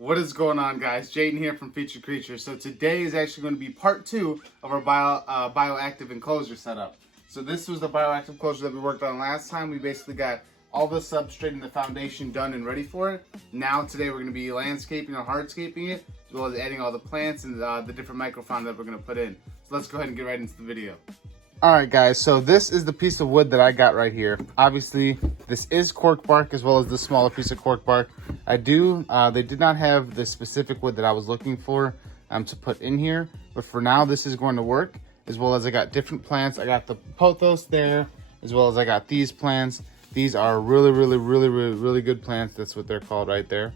What is going on, guys? Jaden here from Featured Creatures. So today is actually going to be part 2 of our bioactive enclosure setup. So this was the bioactive enclosure that we worked on last time. We basically got all the substrate and the foundation done and ready for it. Now today we're going to be landscaping or hardscaping it, as well as adding all the plants and the different microfauna that we're going to put in. So let's go ahead and get right into the video. Alright guys, so this is the piece of wood that I got right here. Obviously, this is cork bark as well as this smaller piece of cork bark. They did not have the specific wood that I was looking for to put in here. But for now, this is going to work. As well as I got different plants. I got the pothos there, as well as I got these plants. These are really good plants. That's what they're called right there.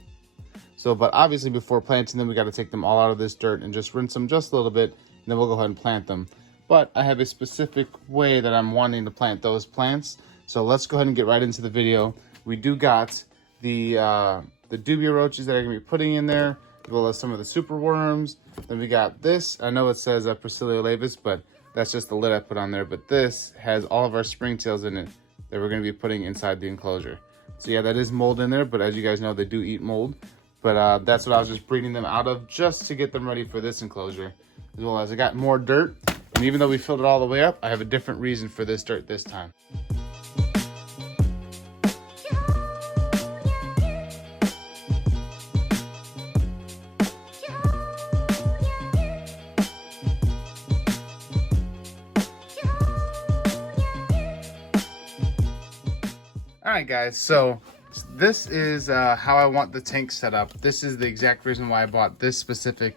So, but obviously before planting them, we got to take them all out of this dirt and just rinse them just a little bit. And then we'll go ahead and plant them. But I have a specific way that I'm wanting to plant those plants. So let's go ahead and get right into the video. We do got the dubia roaches that I'm going to be putting in there, as well as some of the super worms. Then we got this. I know it says Priscilla laevis, but that's just the lid I put on there. But this has all of our springtails in it that we're going to be putting inside the enclosure. So yeah, that is mold in there, but as you guys know, they do eat mold. But that's what I was just breeding them out of, just to get them ready for this enclosure. As well as I got more dirt. And even though we filled it all the way up, I have a different reason for this dirt this time. Alright guys, so this is how I want the tank set up. This is the exact reason why I bought this specific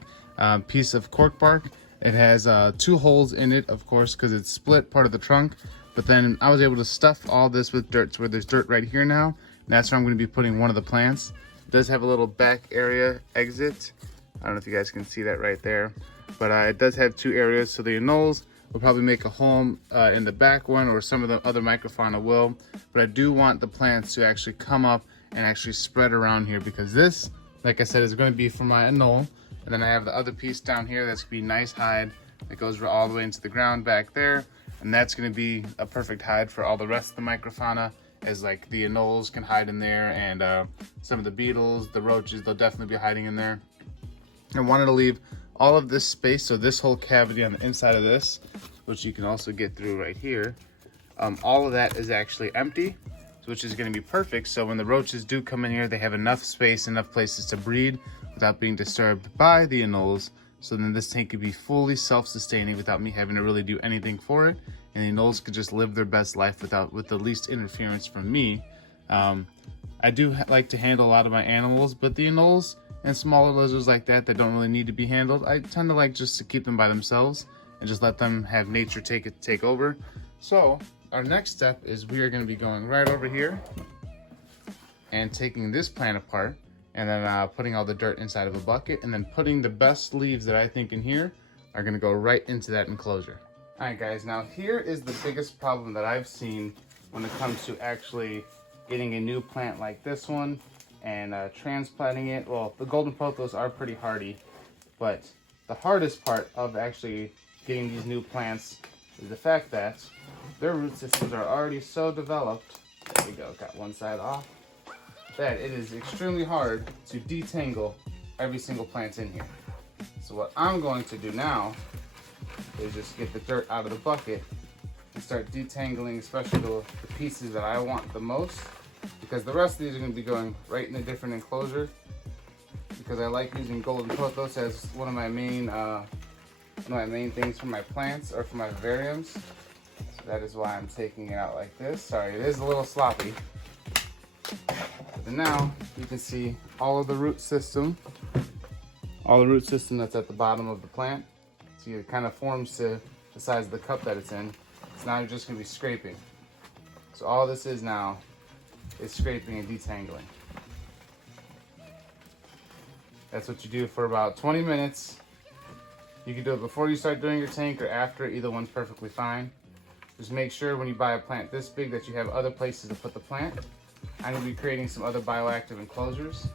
piece of cork bark. It has 2 holes in it, of course, because it's split part of the trunk. But then I was able to stuff all this with dirt, so where there's dirt right here now. And that's where I'm going to be putting one of the plants. It does have a little back area exit. I don't know if you guys can see that right there. But it does have 2 areas, so the anoles will probably make a home in the back one, or some of the other microfauna will. But I do want the plants to actually come up and actually spread around here, because this, like I said, is going to be for my anole. And then I have the other piece down here that's going to be nice hide that goes all the way into the ground back there. And that's going to be a perfect hide for all the rest of the microfauna, as like the anoles can hide in there, and some of the beetles, the roaches, they'll definitely be hiding in there. I wanted to leave all of this space, so this whole cavity on the inside of this, which you can also get through right here, all of that is actually empty, which is going to be perfect. So when the roaches do come in here, they have enough space, enough places to breed without being disturbed by the anoles. So then this tank could be fully self-sustaining without me having to really do anything for it, and the anoles could just live their best life with the least interference from me. I do like to handle a lot of my animals, but the anoles and smaller lizards like that don't really need to be handled, I tend to like just to keep them by themselves and just let them have nature take over. So our next step is we are going to be going right over here and taking this plant apart, and then putting all the dirt inside of a bucket, and then putting the best leaves that I think in here are going to go right into that enclosure. All right guys, now here is the biggest problem that I've seen when it comes to actually getting a new plant like this one and transplanting it. Well, the golden pothos are pretty hardy, but the hardest part of actually getting these new plants is the fact that their root systems are already so developed. There we go, got one side off. That it is extremely hard to detangle every single plant in here. So what I'm going to do now is just get the dirt out of the bucket and start detangling, especially the pieces that I want the most, because the rest of these are going to be going right in a different enclosure, because I like using golden pothos as one of my main things for my plants or for my vivariums. So that is why I'm taking it out like this. Sorry, it is a little sloppy. And now you can see all of the root system that's at the bottom of the plant. See, it kind of forms to the size of the cup that it's in. So now you're just going to be scraping. So all this is now is scraping and detangling. That's what you do for about 20 minutes. You can do it before you start doing your tank or after. Either one's perfectly fine. Just make sure when you buy a plant this big that you have other places to put the plant. I'm going to be creating some other bioactive enclosures.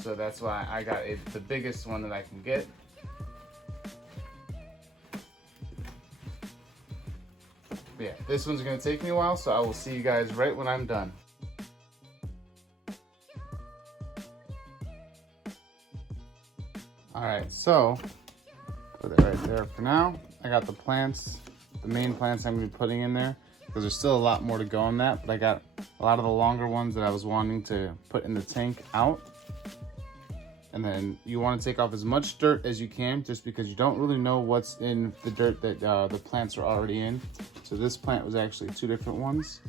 So that's why I got the biggest one that I can get. But yeah, this one's going to take me a while, so I will see you guys right when I'm done. All right, so put it right there for now. I got the plants, the main plants I'm gonna be putting in there, because there's still a lot more to go on that, but I got a lot of the longer ones that I was wanting to put in the tank out. And then you want to take off as much dirt as you can, just because you don't really know what's in the dirt that the plants are already in. So this plant was actually 2 different ones.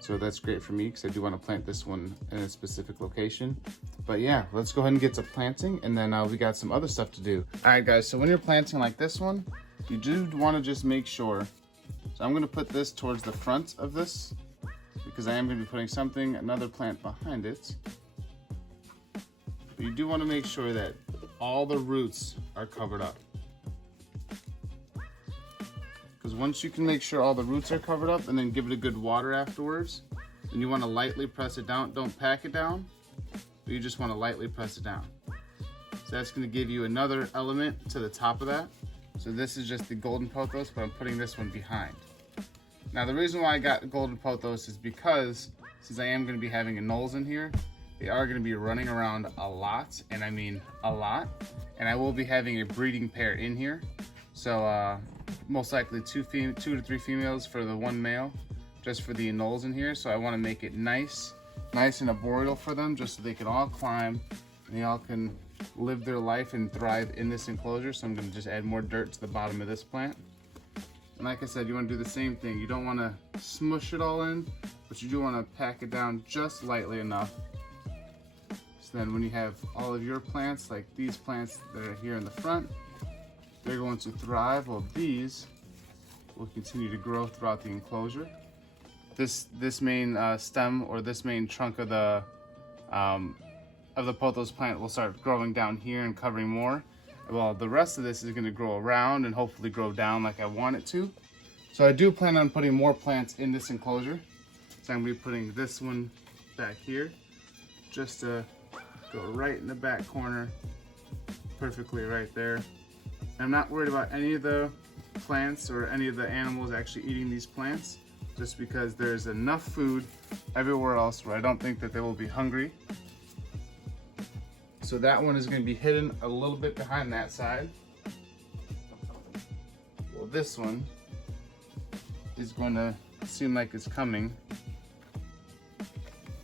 So that's great for me because I do want to plant this one in a specific location. But yeah, let's go ahead and get to planting, and then we got some other stuff to do. All right guys, so when you're planting like this one, you do want to just make sure. So I'm going to put this towards the front of this because I am going to be putting another plant behind it. But you do want to make sure that all the roots are covered up. Because once you can make sure all the roots are covered up and then give it a good water afterwards, then you want to lightly press it down. Don't pack it down, but you just want to lightly press it down. So that's going to give you another element to the top of that. So this is just the golden pothos, but I'm putting this one behind. Now the reason why I got golden pothos is because since I am going to be having anoles in here, they are going to be running around a lot, and I mean a lot. And I will be having a breeding pair in here. So most likely 2 to 3 females for the 1 male, just for the anoles in here. So I want to make it nice and arboreal for them, just so they can all climb and they all can live their life and thrive in this enclosure. So I'm going to just add more dirt to the bottom of this plant. And like I said, you want to do the same thing. You don't want to smush it all in, but you do want to pack it down just lightly enough. So then when you have all of your plants, like these plants that are here in the front, they're going to thrive, while these will continue to grow throughout the enclosure. This main stem, or this main trunk of the pothos plant will start growing down here and covering more. Well, the rest of this is going to grow around and hopefully grow down like I want it to. So I do plan on putting more plants in this enclosure. So I'm going to be putting this one back here, just to go right in the back corner, perfectly right there. And I'm not worried about any of the plants or any of the animals actually eating these plants, just because there's enough food everywhere else where I don't think that they will be hungry. So that one is going to be hidden a little bit behind that side. Well, this one is going to seem like it's coming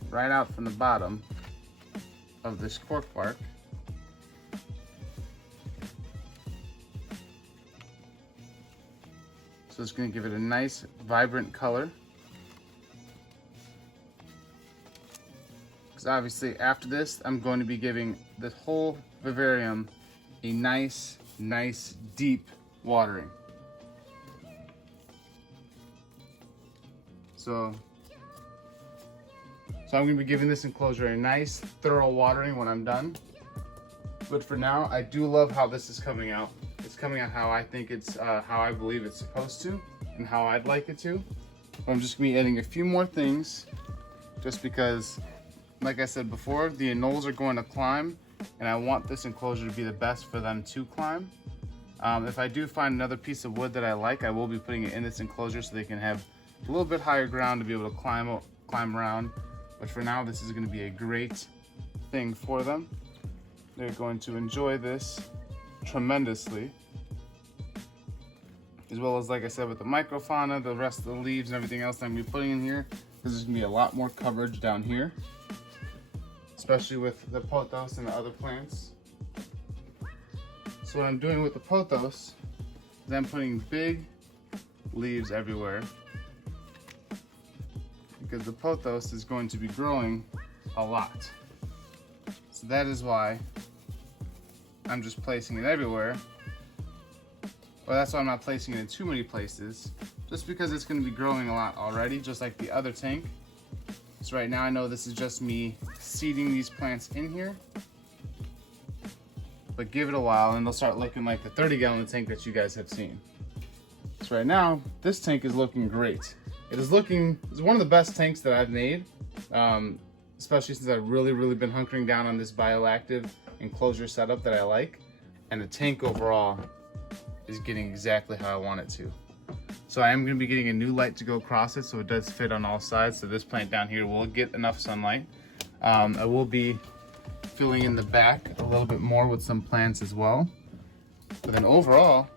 right out from the bottom of this cork bark. So it's going to give it a nice, vibrant color. Because obviously after this, I'm going to be giving the whole vivarium a nice, deep watering. So I'm going to be giving this enclosure a nice, thorough watering when I'm done. But for now, I do love how this is coming out. It's coming out how I think it's, how I believe it's supposed to, and how I'd like it to. But I'm just going to be adding a few more things, just because, like I said before, the anoles are going to climb, and I want this enclosure to be the best for them to climb. If I do find another piece of wood that I like, I will be putting it in this enclosure so they can have a little bit higher ground to be able to climb around. But for now, this is going to be a great thing for them. They're going to enjoy this tremendously. As well as, like I said, with the microfauna, the rest of the leaves and everything else I'm going to be putting in here. Because there's going to be a lot more coverage down here. Especially with the pothos and the other plants. So what I'm doing with the pothos is I'm putting big leaves everywhere. Because the pothos is going to be growing a lot. So that is why I'm just placing it everywhere. Well, that's why I'm not placing it in too many places, just because it's going to be growing a lot already, just like the other tank. So right now I know this is just me seeding these plants in here, but give it a while and they'll start looking like the 30-gallon tank that you guys have seen. So right now, this tank is looking great. It's one of the best tanks that I've made, especially since I've really been hunkering down on this Bioactive enclosure setup that I like. And the tank overall is getting exactly how I want it to. So I am going to be getting a new light to go across it so it does fit on all sides. So this plant down here will get enough sunlight. I will be filling in the back a little bit more with some plants as well. But then overall,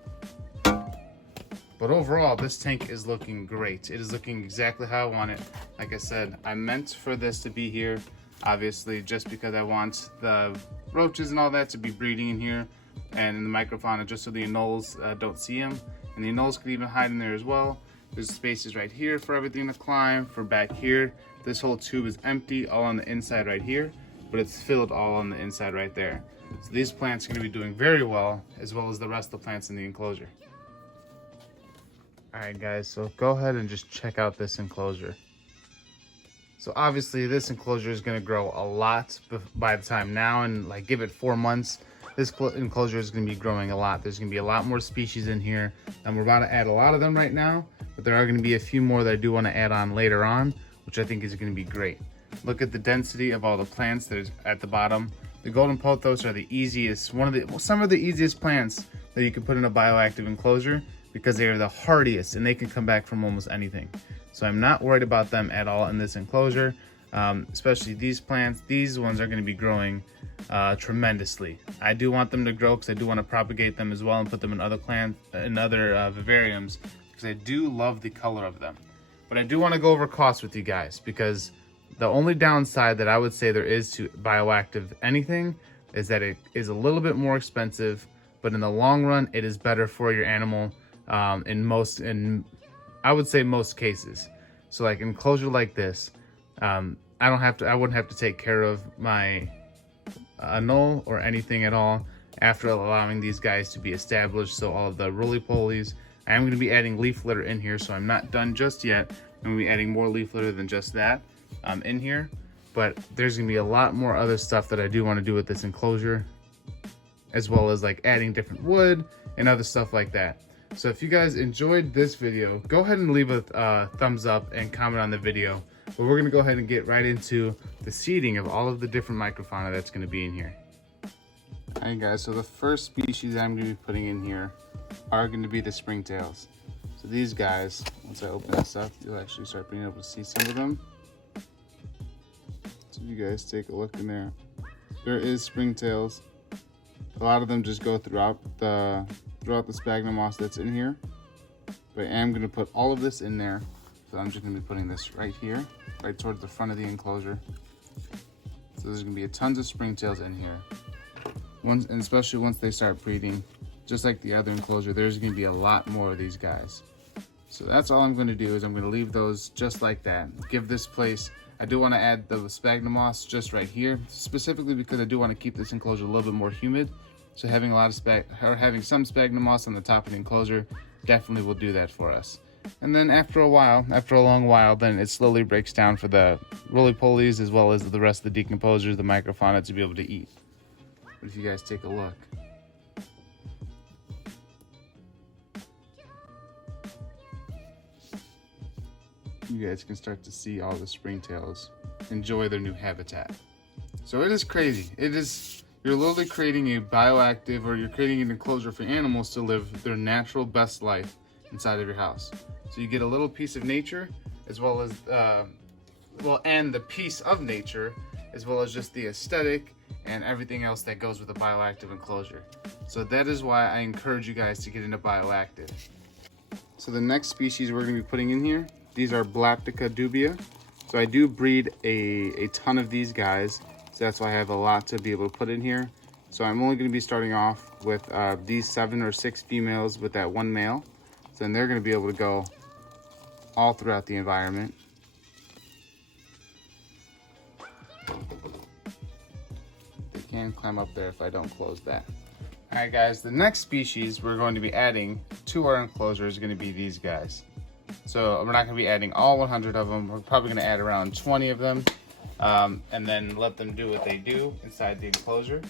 this tank is looking great. It is looking exactly how I want it. Like I said, I meant for this to be here, obviously, just because I want the roaches and all that to be breeding in here and in the microfauna, just so the anoles don't see them. And the anoles could even hide in there as well. There's spaces right here for everything to climb. For back here, this whole tube is empty, all on the inside right here, but it's filled all on the inside right there. So these plants are going to be doing very well, as well as the rest of the plants in the enclosure. All right, guys, so go ahead and just check out this enclosure. So obviously this enclosure is going to grow a lot by the time now, and like give it 4 months, this enclosure is going to be growing a lot. There's going to be a lot more species in here, and we're about to add a lot of them right now, but there are going to be a few more that I do want to add on later on, which I think is going to be great. Look at the density of all the plants that is at the bottom. The golden pothos are the easiest, some of the easiest plants that you can put in a bioactive enclosure, because they are the hardiest and they can come back from almost anything. So I'm not worried about them at all in this enclosure, especially these plants. These ones are going to be growing tremendously. I do want them to grow because I do want to propagate them as well and put them in other plants, in other vivariums, because I do love the color of them. But I do want to go over costs with you guys, because the only downside that I would say there is to bioactive anything is that it is a little bit more expensive, but in the long run, it is better for your animal. I would say most cases. So like enclosure like this, I wouldn't have to take care of my anole or anything at all after allowing these guys to be established. So all of the roly-polies, I am going to be adding leaf litter in here, so I'm not done just yet. I'm going to be adding more leaf litter than just that in here, but there's going to be a lot more other stuff that I do want to do with this enclosure, as well as like adding different wood and other stuff like that. So if you guys enjoyed this video, go ahead and leave a thumbs up and comment on the video. But we're gonna go ahead and get right into the seeding of all of the different microfauna that's gonna be in here. All right, guys, so the first species I'm gonna be putting in here are gonna be the springtails. So these guys, once I open this up, you'll actually start being able to see some of them. So if you guys take a look in there, there is springtails. A lot of them just go throughout the sphagnum moss that's in here, but I am going to put all of this in there. So I'm just going to be putting this right here, right towards the front of the enclosure. So there's going to be tons of springtails in here, and especially once they start breeding, just like the other enclosure, there's going to be a lot more of these guys. So that's all I'm going to do, is I'm going to leave those just like that. Give this place, I do want to add the sphagnum moss just right here, specifically because I do want to keep this enclosure a little bit more humid. So having having some sphagnum moss on the top of the enclosure definitely will do that for us. And then after a long while, then it slowly breaks down for the roly-polies as well as the rest of the decomposers, the microfauna, to be able to eat. But if you guys take a look, you guys can start to see all the springtails enjoy their new habitat. So it is crazy. You're literally creating a bioactive, or you're creating an enclosure for animals to live their natural best life inside of your house. So you get a little piece of nature, as well as, and the piece of nature, as well as just the aesthetic and everything else that goes with a bioactive enclosure. So that is why I encourage you guys to get into bioactive. So the next species we're going to be putting in here, these are Blaptica dubia. So I do breed a ton of these guys. So that's why I have a lot to be able to put in here. So I'm only going to be starting off with these 7 or 6 females with that 1 male. So then they're going to be able to go all throughout the environment. They can climb up there if I don't close that. All right, guys, the next species we're going to be adding to our enclosure is going to be these guys. So we're not going to be adding all 100 of them. We're probably going to add around 20 of them. And then let them do what they do inside the enclosure.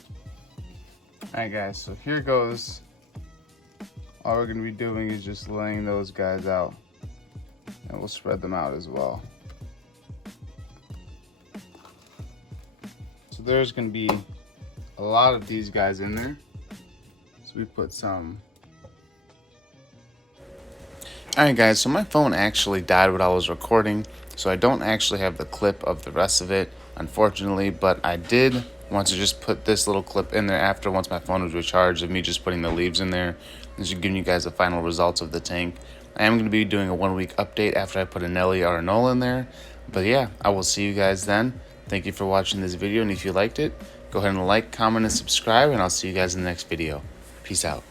Alright, guys, so here goes. All we're going to be doing is just laying those guys out, and we'll spread them out as well. So there's going to be a lot of these guys in there. So we put some. Alright, guys, so my phone actually died when I was recording, so I don't actually have the clip of the rest of it, unfortunately, but I did want to just put this little clip in there after, once my phone was recharged, of me just putting the leaves in there. This is giving you guys the final results of the tank. I am going to be doing a 1 week update after I put a Nelly or a Nola in there. But yeah, I will see you guys then. Thank you for watching this video, and if you liked it, go ahead and like, comment, and subscribe, and I'll see you guys in the next video. Peace out.